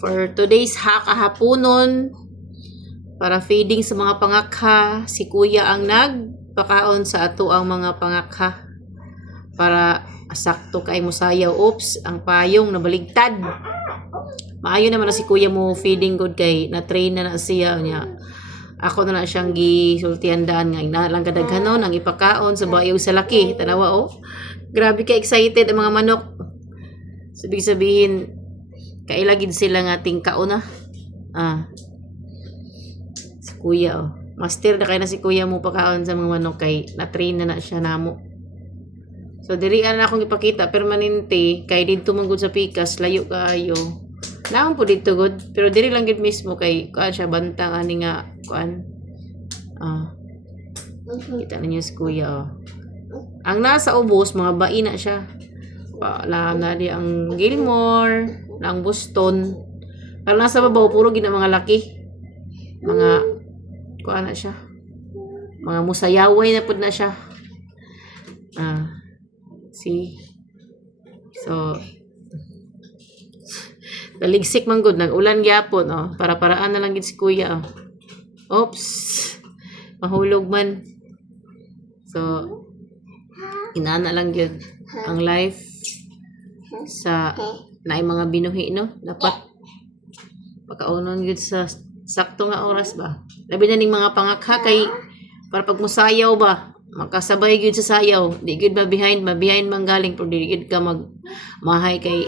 For today's hakahaponon, para feeding sa mga pangakha, si Kuya ang nagpakaon sa ato ang mga pangakha. Para sakto kay musayaw. Oops, ang payong nabaligtad. Maayo naman na si Kuya mo feeding good kay na-train na siya niya. Ako na siyang gisultiandaan nga inalang kadaghanon ang ipakaon sa bayaw sa laki. Tanawa Grabe ka excited ang mga manok. Sabihin kailagid sila nga tingkaon na. Si Kuya Master na kay na si Kuya mo pakaon sa mga manok kay na-train na siya namo. So diri na akong ipakita permanente kay didto man gud sa pikas layo kaayo. Naon po dito good pero diri lang gid mismo kay kuan siya bantang ani nga kuan. Kita ninyo si Kuya Ang nasa ubos mga bai na siya. Alam na di ang Gilmore, ang Boston. Pero nasa babaw puro gina mga laki. Mga kuan na siya. Mga musayaway na pud na siya. See. So taligsik man gud nag-ulan gyapon para-paraan na lang gid si Kuya Oops. Mahulog man. So inana lang yun ang life sa naay mga binuhi dapat pagkaunon yun sa sakto nga oras ba labi na ning mga pangakha kay para pag musayaw ba makasabay gyud sa sayaw di gyud ba behind man galing pero di gyud ka mahay kay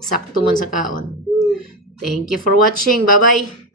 sakto man sa kaon. Thank you for watching. Bye bye.